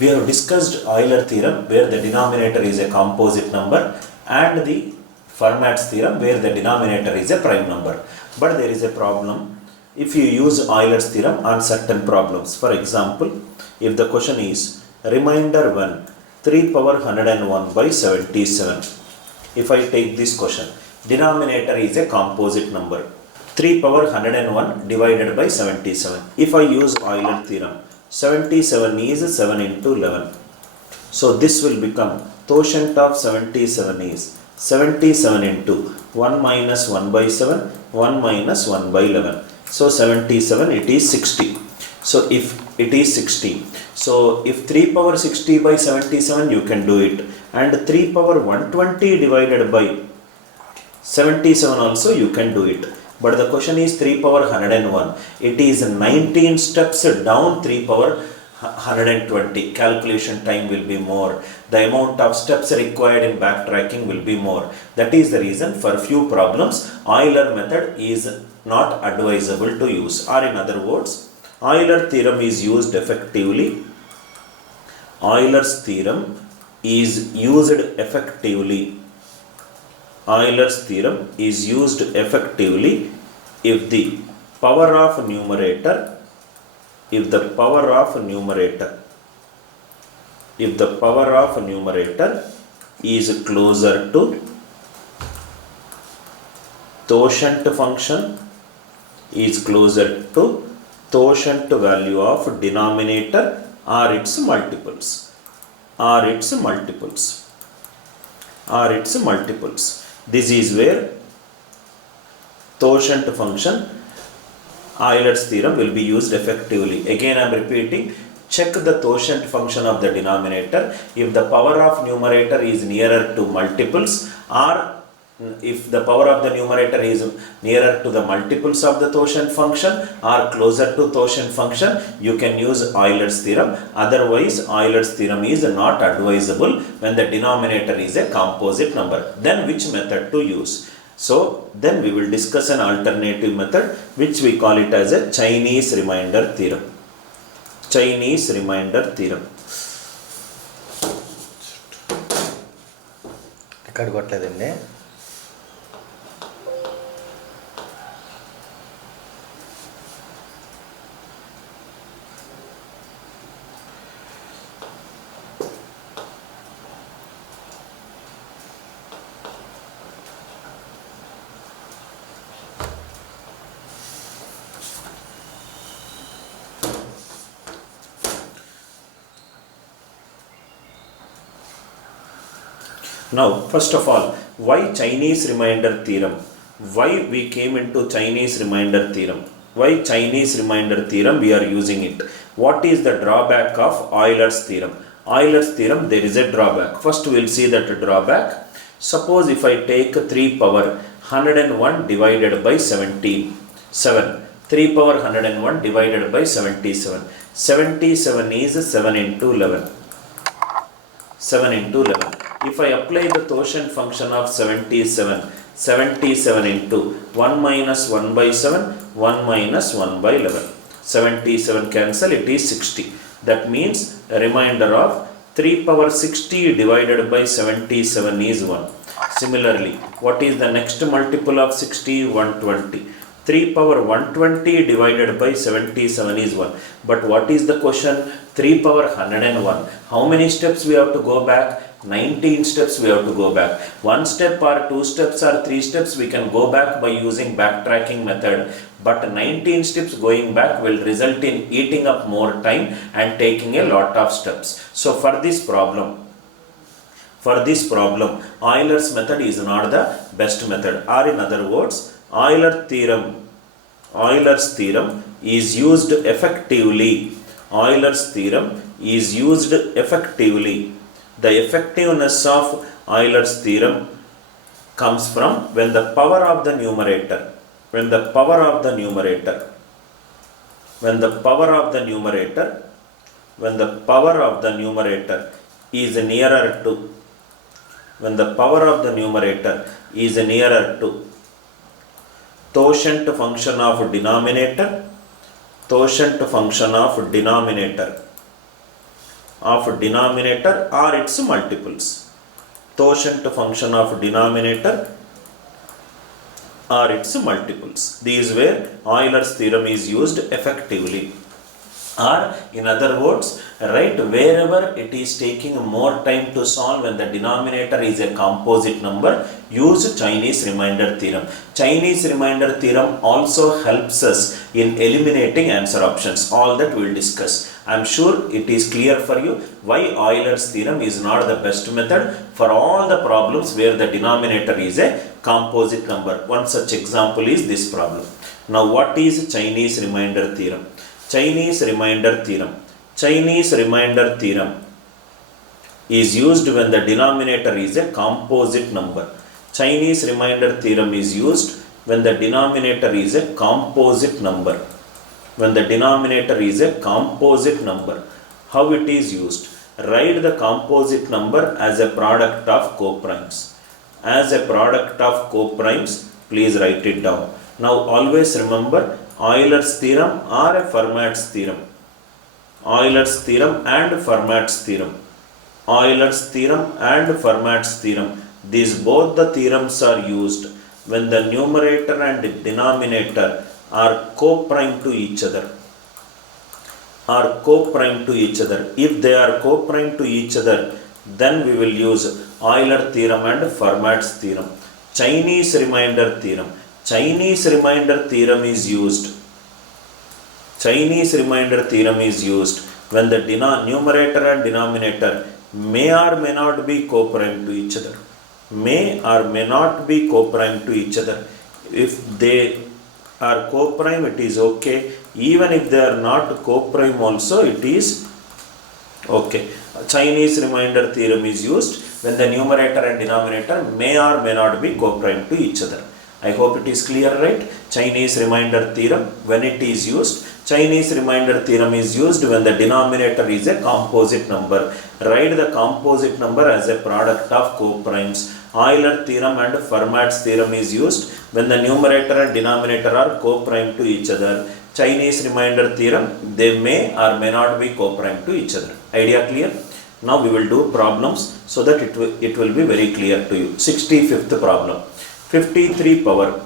We have discussed Euler theorem where the denominator is a composite number and the Fermat's theorem where the denominator is a prime number. But there is a problem if you use Euler's theorem on certain problems. For example, if the question is remainder 1 3 power 101 by 77. If I take this question, denominator is a composite number. 3 power 101 divided by 77. If I use Euler theorem, 77 is 7 into 11. So this will become quotient of 77 is 77 into 1 minus 1 by 7, 1 minus 1 by 11. So 77, it is 60. So if it is 60, so if 3 power 60 by 77, you can do it. And 3 power 120 divided by 77 also you can do it. But the question is 3 power 101. It is 19 steps down 3 power 120. Calculation time will be more. The amount of steps required in backtracking will be more. That is the reason for few problems Euler method is not advisable to use. Or in other words, Euler theorem is used effectively. Euler's theorem is used effectively. Euler's theorem is used effectively if the power of numerator is closer to quotient function, is closer to quotient value of denominator or its multiples. This is where quotient function Euler's theorem will be used effectively. Again I am repeating, check the quotient function of the denominator. If the power of numerator is nearer to multiples, or if the power of the numerator is nearer to the multiples of the quotient function or closer to quotient function, you can use Euler's theorem. Otherwise, Euler's theorem is not advisable when the denominator is a composite number. Then which method to use? So, then we will discuss an alternative method which we call it as a Chinese remainder theorem. Chinese remainder theorem. Now, first of all, why Chinese remainder theorem? Why we came into Chinese remainder theorem? Why Chinese remainder theorem we are using it? What is the drawback of Euler's theorem? Euler's theorem, there is a drawback. First we will see that drawback. Suppose if I take 3 power 101 divided by 77. 3 power 101 divided by 77. 77 is 7 into 11. 7 into 11. If I apply the quotient function of 77 into 1 minus 1 by 7, 1 minus 1 by 11. 77 cancel, it is 60. That means a remainder of 3 power 60 divided by 77 is 1. Similarly, what is the next multiple of 60? 120. 3 power 120 divided by 77 is 1. But what is the question? 3 power 101. How many steps we have to go back? 19 steps we have to go back. 1 step or 2 steps or 3 steps we can go back by using backtracking method. But 19 steps going back will result in eating up more time and taking a lot of steps. So for this problem, Euler's method is not the best method. Or in other words, Euler's theorem is used effectively. Euler's theorem is used effectively. The effectiveness of Euler's theorem comes from when the power of the numerator is nearer to quotient function of denominator of denominator or its multiples. Quotient function of denominator or its multiples. These where Euler's theorem is used effectively. Or in other words, right, wherever it is taking more time to solve when the denominator is a composite number, use Chinese remainder theorem. Chinese remainder theorem also helps us in eliminating answer options. All that we will discuss. I am sure it is clear for you why Euler's theorem is not the best method for all the problems where the denominator is a composite number. One such example is this problem. Now what is Chinese remainder theorem? Chinese remainder theorem. Chinese remainder theorem is used when the denominator is a composite number. Chinese remainder theorem is used when the denominator is a composite number. When the denominator is a composite number. How it is used? Write the composite number as a product of coprimes. As a product of coprimes, please write it down. Now always remember Euler's theorem or a Fermat's theorem. Euler's theorem and Fermat's theorem. Euler's theorem and Fermat's theorem. These both the theorems are used when the numerator and denominator are coprime to each other. Are coprime to each other. If they are coprime to each other, then we will use Euler theorem and Fermat's theorem. Chinese remainder theorem. Chinese remainder theorem is used. Chinese remainder theorem is used when the numerator and denominator may or may not be coprime to each other. May or may not be coprime to each other. If they are coprime, it is okay. Even if they are not coprime also, it is okay. Chinese remainder theorem is used when the numerator and denominator may or may not be coprime to each other. I hope it is clear, right? Chinese remainder theorem, when it is used, Chinese remainder theorem is used when the denominator is a composite number. Write the composite number as a product of coprimes. Euler theorem and Fermat's theorem is used when the numerator and denominator are coprime to each other. Chinese remainder theorem, they may or may not be coprime to each other. Idea clear? Now we will do problems so that it will be very clear to you. 65th problem. 53 power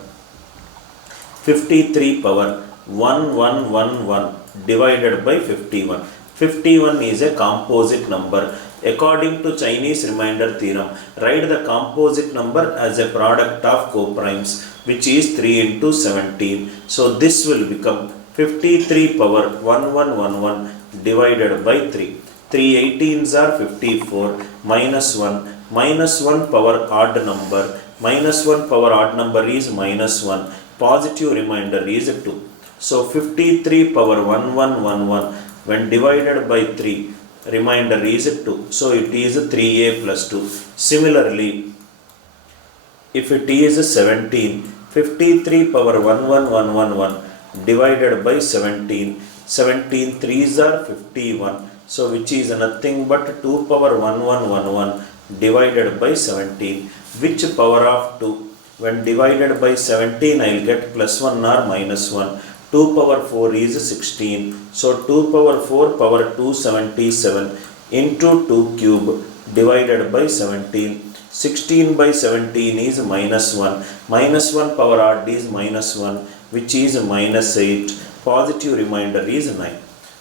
1111 divided by 51. 51 is a composite number. According to Chinese remainder theorem, write the composite number as a product of coprimes, which is 3 into 17. So this will become 53 power 1111 divided by 3. 3 18s are 54 minus 1. Minus 1 power odd number. Minus 1 power odd number is minus 1. Positive remainder is 2. So 53 power 1111 when divided by 3, remainder is 2. So it is 3a plus 2. Similarly, if it is 17, 53 power 11111 divided by 17, 17 3s are 51. So which is nothing but 2 power 1111 divided by 17. Which power of 2? When divided by 17, I will get plus 1 or minus 1. 2 power 4 is 16. So 2 power 4 power 277 into 2 cube divided by 17. 16 by 17 is minus 1. Minus 1 power odd is minus 1, which is minus 8. Positive remainder is 9.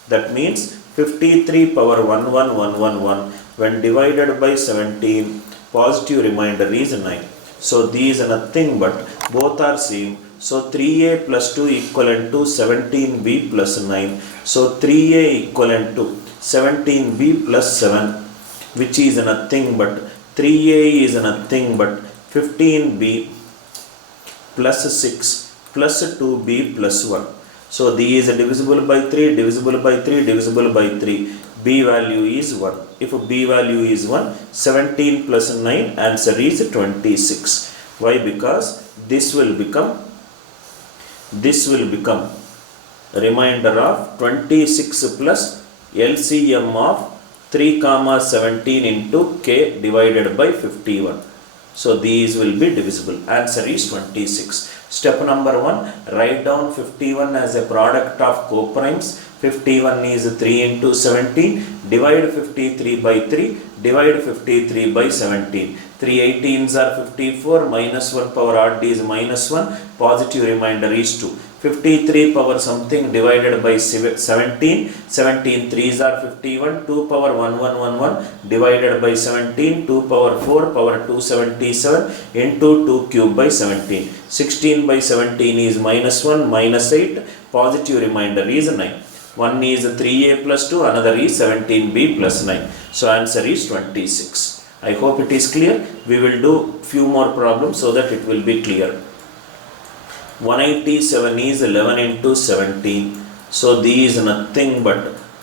That means 53 power 11111 when divided by 17, positive remainder is 9. So these are nothing but both are same. So 3a plus 2 equivalent to 17b plus 9. So 3a equivalent to 17b plus 7, which is nothing but 3a is nothing but 15b plus 6 plus 2b plus 1. So these are divisible by 3, divisible by 3, divisible by 3. B value is 1. If B value is 1, 17 plus 9, answer is 26. Why? Because this will become remainder of 26 plus LCM of 3,17 into k divided by 51. So these will be divisible. Answer is 26. Step number 1, write down 51 as a product of coprimes. 51 is 3 into 17. Divide 53 by 3. Divide 53 by 17. 3 18s are 54. Minus 1 power odd is minus 1. Positive remainder is 2. 53 power something divided by 17. 17 3s are 51. 2 power 1111 divided by 17. 2 power 4 power 277 into 2 cube by 17. 16 by 17 is minus 1 minus 8. Positive remainder is 9. One is 3a plus 2, another is 17b plus 9. So answer is 26. I hope it is clear. We will do few more problems so that it will be clear. 187 is 11 into 17. So these is nothing but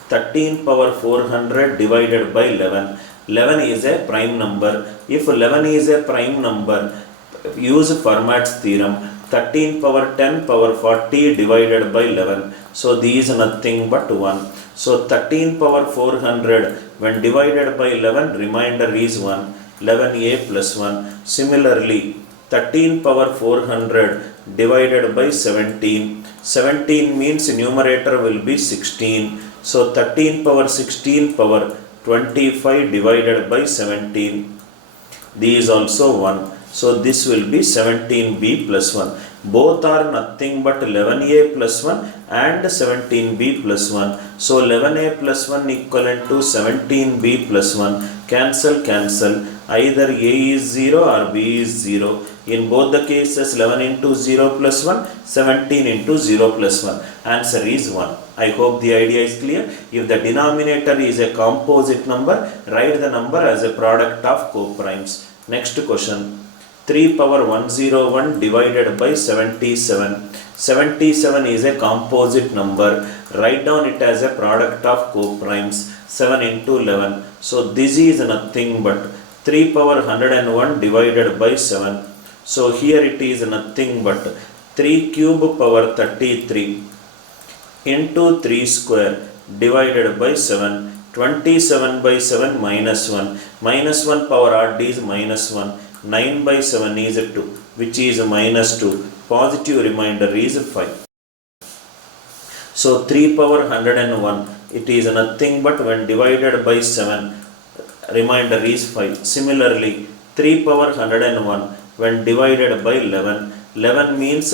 13 power 400 divided by 11. 11 is a prime number. If 11 is a prime number, use Fermat's theorem. 13 power 10 power 40 divided by 11. So these is nothing but 1. So 13 power 400 when divided by 11, remainder is 1. 11a plus 1. Similarly, 13 power 400 divided by 17. 17 means numerator will be 16. So 13 power 16 power 25 divided by 17. These also 1. So this will be 17b plus 1. Both are nothing but 11a plus 1 and 17b plus 1. So 11a plus 1 equivalent to 17b plus 1. Cancel, cancel. Either a is 0 or b is 0. In both the cases, 11 into 0 plus 1, 17 into 0 plus 1. Answer is 1. I hope the idea is clear. If the denominator is a composite number, write the number as a product of coprimes. Next question. 3 power 101 divided by 77. 77 is a composite number. Write down it as a product of coprimes. 7 into 11. So this is nothing but 3 power 101 divided by 7. So here it is nothing but 3 cube power 33 into 3 square divided by 7. 27 by 7 minus 1. Minus 1 power odd is minus 1. 9 by 7 is 2, which is minus 2. Positive remainder is 5. So 3 power 101, it is nothing but when divided by 7, remainder is 5. Similarly, 3 power 101 when divided by 11, 11 means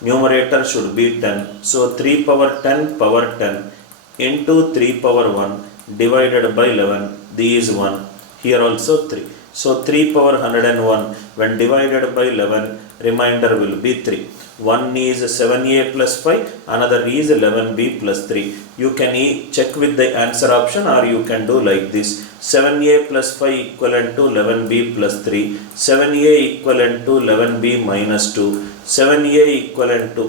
numerator should be 10. So 3 power 10 power 10 into 3 power 1 divided by 11, these 1. Here also 3. So 3 power 101 when divided by 11, remainder will be 3. One is 7a plus 5, another is 11b plus 3. You can check with the answer option or you can do like this. 7a plus 5 equivalent to 11b plus 3. 7a equivalent to 11b minus 2. 7a equivalent to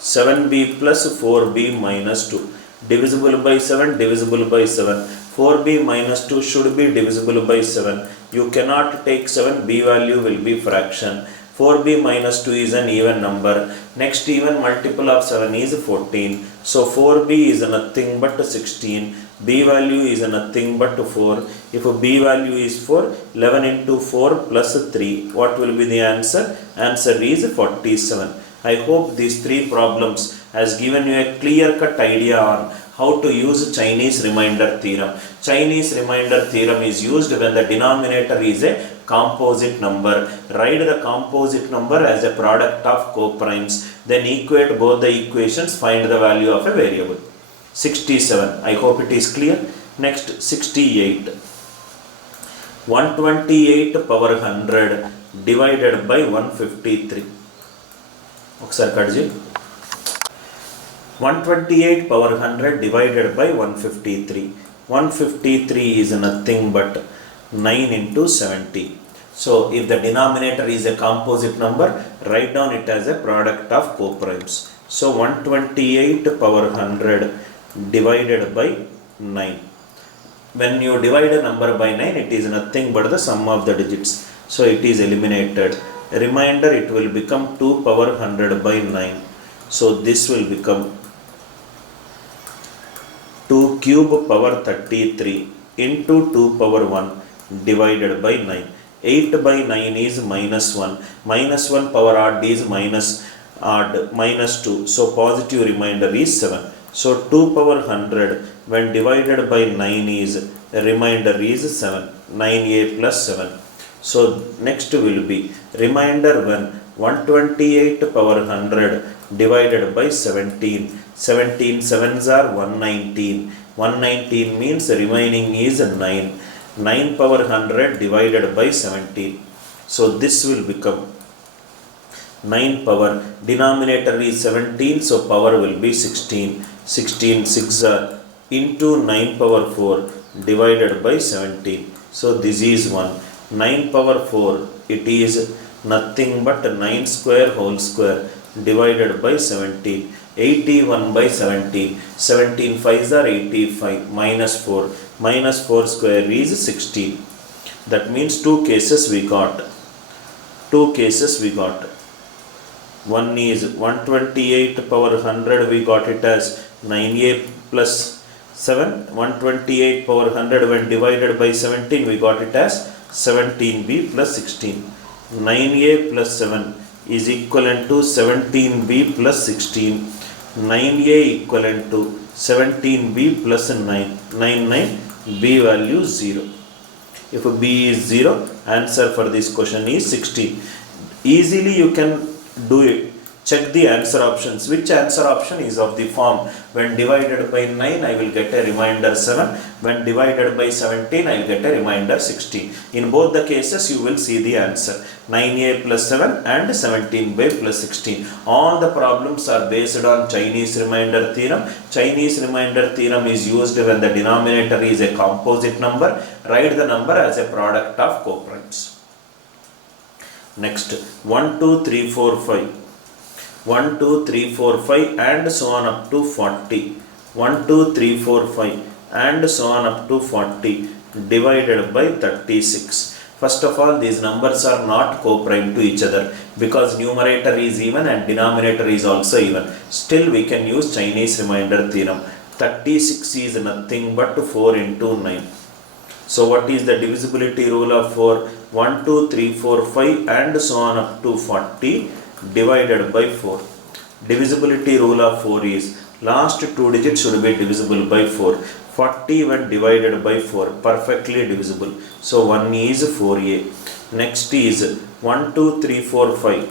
7b plus 4b minus 2. Divisible by 7, divisible by 7. 4b minus 2 should be divisible by 7. You cannot take 7, b value will be fraction. 4b minus 2 is an even number. Next even multiple of 7 is 14. So 4b is nothing but 16. b value is nothing but 4. If b value is 4, 11 into 4 plus 3. What will be the answer? Answer is 47. I hope these three problems has given you a clear-cut idea on how to use Chinese remainder theorem. Chinese remainder theorem is used when the denominator is a composite number. Write the composite number as a product of coprimes. Then equate both the equations, find the value of a variable. 67. I hope it is clear. Next, 68. 128 power 100 divided by 153. ఒకసారి cut చేయి. 128 power 100 divided by 153. 153 is nothing but 9 into 70. So if the denominator is a composite number, write down it as a product of coprimes. So 128 power 100 divided by 9. When you divide a number by 9, it is nothing but the sum of the digits. So it is eliminated. Remainder, it will become 2 power 100 by 9. So this will become 2 cube power 33 into 2 power 1 divided by 9. 8 by 9 is minus 1. Minus 1 power odd is minus 2. So positive remainder is 7. So 2 power 100 when divided by 9 is, remainder is 7, 9a plus 7. So next will be remainder when 128 power 100 divided by 17. 17 sevens are 119. 119 means remaining is 9. 9 power 100 divided by 17. So this will become 9 power, denominator is 17, so power will be 16. 16 6 are into 9 power 4 divided by 17. So this is 1. 9 power 4, it is nothing but 9 square whole square divided by 17. 81 by 17. 17 5s are 85 minus 4. Minus 4 square is 16. That means two cases we got. Two cases we got. One is 128 power 100, we got it as 9a plus 7. 128 power 100 when divided by 17, we got it as 17b plus 16. 9a plus 7 is equivalent to 17b plus 16. 9a equivalent to 17b plus 9. 9 b value 0. If b is 0, answer for this question is 16. Easily you can do it. Check the answer options. Which answer option is of the form when divided by 9 I will get a remainder 7, when divided by 17 I will get a remainder 16. In both the cases you will see the answer 9a plus 7 and 17b plus 16. All the problems are based on Chinese remainder theorem. Chinese remainder theorem is used when the denominator is a composite number. Write the number as a product of coprimes. Next, 1 2 3 4 5. 1 2 3 4 5 and so on up to 40. 1 2 3 4 5 and so on up to 40 divided by 36. First of all, these numbers are not coprime to each other because numerator is even and denominator is also even. Still we can use Chinese remainder theorem. 36 is nothing but 4 into 9. So what is the divisibility rule of 4? 1 2 3 4 5 and so on up to 40 divided by 4. Divisibility rule of 4 is last two digits should be divisible by 4. 40 when divided by 4, perfectly divisible. So 1 is 4a. Next is 1 2 3 4 5.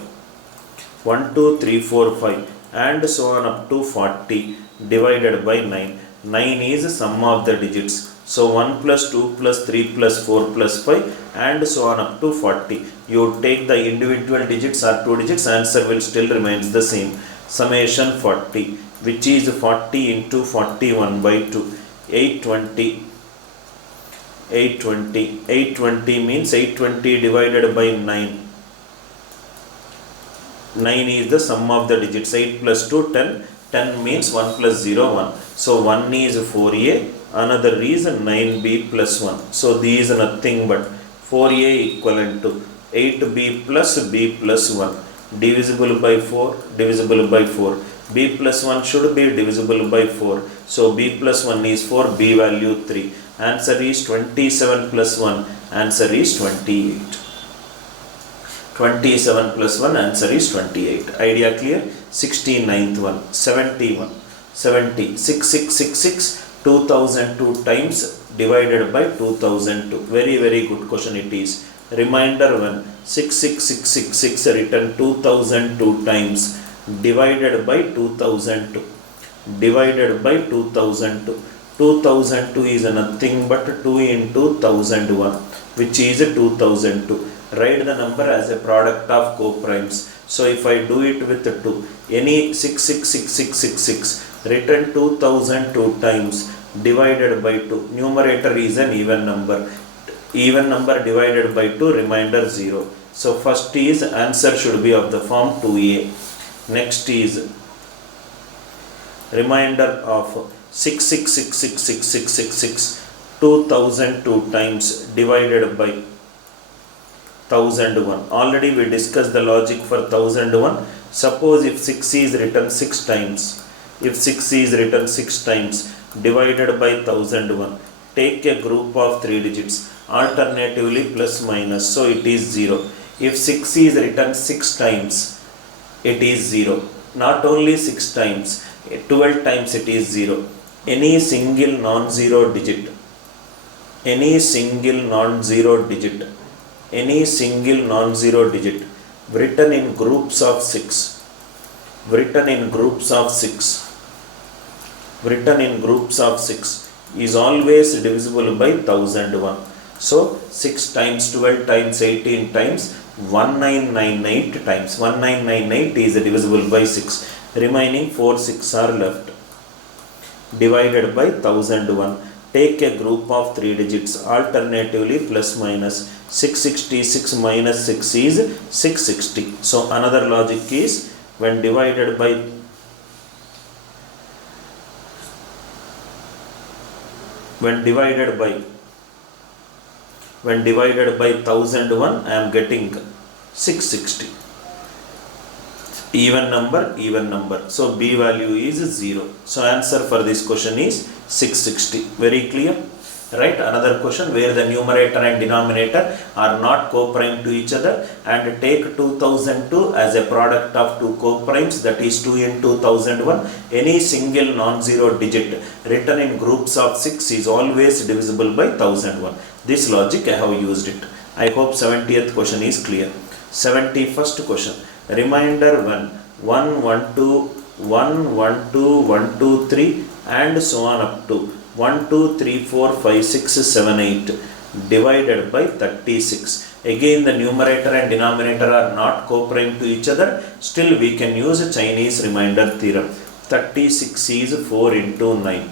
1 2 3 4 5 and so on up to 40 divided by 9. 9 is sum of the digits. So 1 plus 2 plus 3 plus 4 plus 5 and so on up to 40. You take the individual digits or two digits, answer will still remains the same. Summation 40, which is 40 into 41 by 2. 820. 820. 820 means 820 divided by 9. 9 is the sum of the digits. 8 plus 2, 10. 10 means 1 plus 0, 1. So 1 is 4a. Another reason 9b plus 1. So these are nothing but 4a equivalent to 8b plus b plus 1. Divisible by 4, divisible by 4. b plus 1 should be divisible by 4. So b plus 1 is 4, b value 3. Answer is 27 plus 1. Answer is 28. 27 plus 1, answer is 28. Idea clear? 69th one. 71. 70. 6666. 2002 times divided by 2002. Very good question it is. Reminder 1. 66666 written 2002 times divided by 2002. Divided by 2002. 2002 is nothing but 2 into 1001, which is 2002. Write the number as a product of coprimes. So if I do it with 2, any 666666 written 2002 times divided by 2. Numerator is an even number. Even number divided by 2, remainder 0. So first is answer should be of the form 2a. Next is remainder of 666666 2002 times divided by 1001. Already we discussed the logic for 1001. Suppose if 6 is written 6 times, if 6 is written 6 times divided by 1001, take a group of 3 digits, alternatively plus minus, so it is 0. If 6 is written 6 times, it is 0. Not only 6 times, 12 times it is 0. Any single non-zero digit, any single non-zero digit, any single non-zero digit written in groups of 6, written in groups of 6, written in groups of 6 is always divisible by 1001. So 6 times 12 times 18 times 1998 times 1998 is divisible by 6. Remaining 4 6 are left. Divided by 1001. Take a group of 3 digits alternatively plus minus. 666 minus 6 is 660. So another logic is when divided by when divided by 1001 I am getting 660. Even number. So B value is 0. So answer for this question is 660. Very clear? Right? Another question where the numerator and denominator are not co-prime to each other, and take 2002 as a product of two co-primes, that is 2 into 1001. Any single non-zero digit written in groups of 6 is always divisible by 1001. This logic I have used it. I hope 70th question is clear. 71st question. Remainder 1, 1, 1, 2, 1, 1, 2, 1, 2, 3 and so on up to 1, 2, 3, 4, 5, 6, 7, 8 divided by 36. Again the numerator and denominator are not co-prime to each other. Still we can use Chinese remainder theorem. 36 is 4 into 9.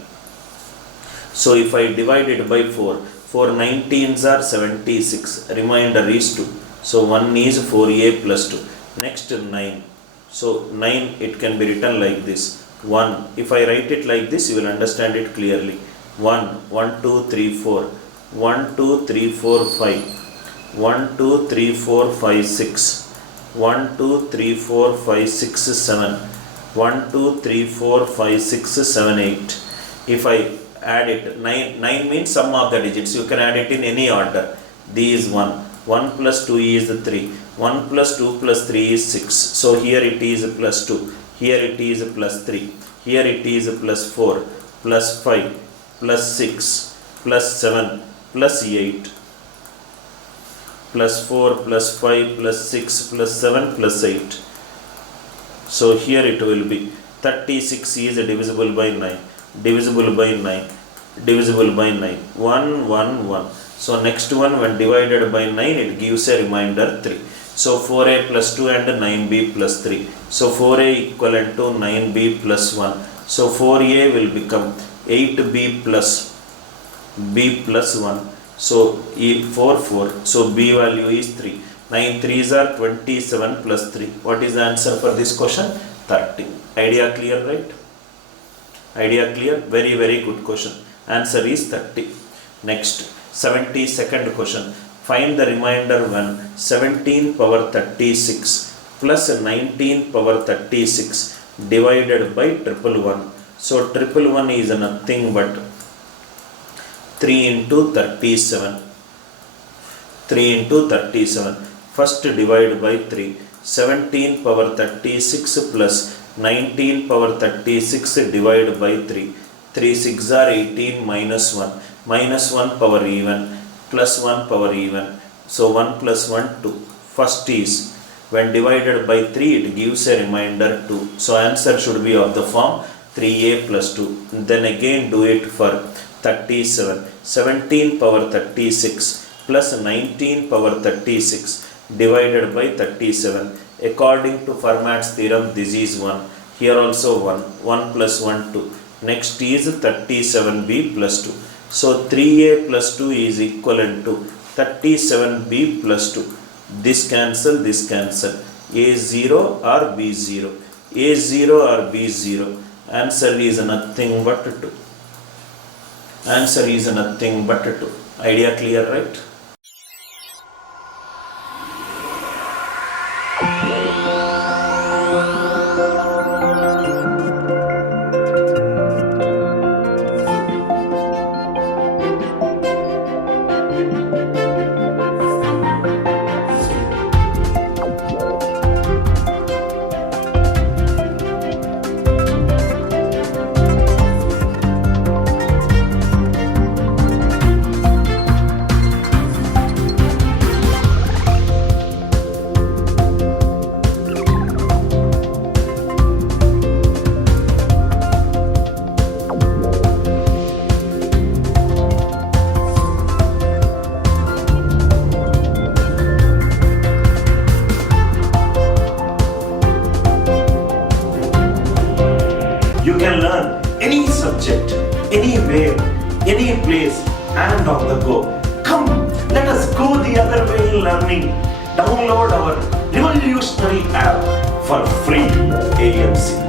So if I divide it by 4, 4 19s are 76. Remainder is 2. So 1 is 4a plus 2. Next 9. So 9 it can be written like this. 1. If I write it like this, you will understand it clearly. 1, 1, 2, 3, 4. 1, 2, 3, 4, 5. 1, 2, 3, 4, 5, 6. 1, 2, 3, 4, 5, 6, 7. 1, 2, 3, 4, 5, 6, 7, 8. If I add it, 9 means sum of the digits. You can add it in any order. These 1. 1 plus 2 is 3. 1 plus 2 plus 3 is 6. So here it is plus 2. Here it is plus 3. Here it is plus 4. Plus 5. Plus 6. Plus 7. Plus 8. Plus 4. Plus 5. Plus 6. Plus 7. Plus 8. So here it will be 36 is divisible by 9. Divisible by 9. Divisible by 9. 1, 1, 1. So next one, when divided by 9, it gives a remainder 3. So 4a plus 2 and 9b plus 3. So 4a equivalent to 9b plus 1. So 4a will become 8b plus b plus 1. So 4, 4. So b value is 3. 9 3s are 27 plus 3. What is the answer for this question? 30. Idea clear, right? Idea clear? Very, very good question. Answer is 30. Next. 72nd question. Find the remainder when 17 power 36 plus 19 power 36 divided by 111. So 111 is nothing but 3 into 37. 3 into 37. First divide by 3. 17 power 36 plus 19 power 36 divided by 3. 3 6 are 18 minus 1. Minus 1 power even, plus 1 power even. So 1 plus 1, 2. First is, when divided by 3, it gives a remainder 2. So answer should be of the form 3a plus 2. Then again do it for 37. 17 power 36 plus 19 power 36 divided by 37. According to Fermat's theorem, this is 1. Here also 1. 1 plus 1, 2. Next is 37b plus 2. So 3a plus 2 is equivalent to 37b plus 2. This cancel, this cancel. A0 or B0. A0 or B0. Answer is nothing but 2. Answer is nothing but 2. Idea clear, right? You can learn any subject, anywhere, any place and on the go. Come, let us go the other way in learning. Download our revolutionary app for free AMC.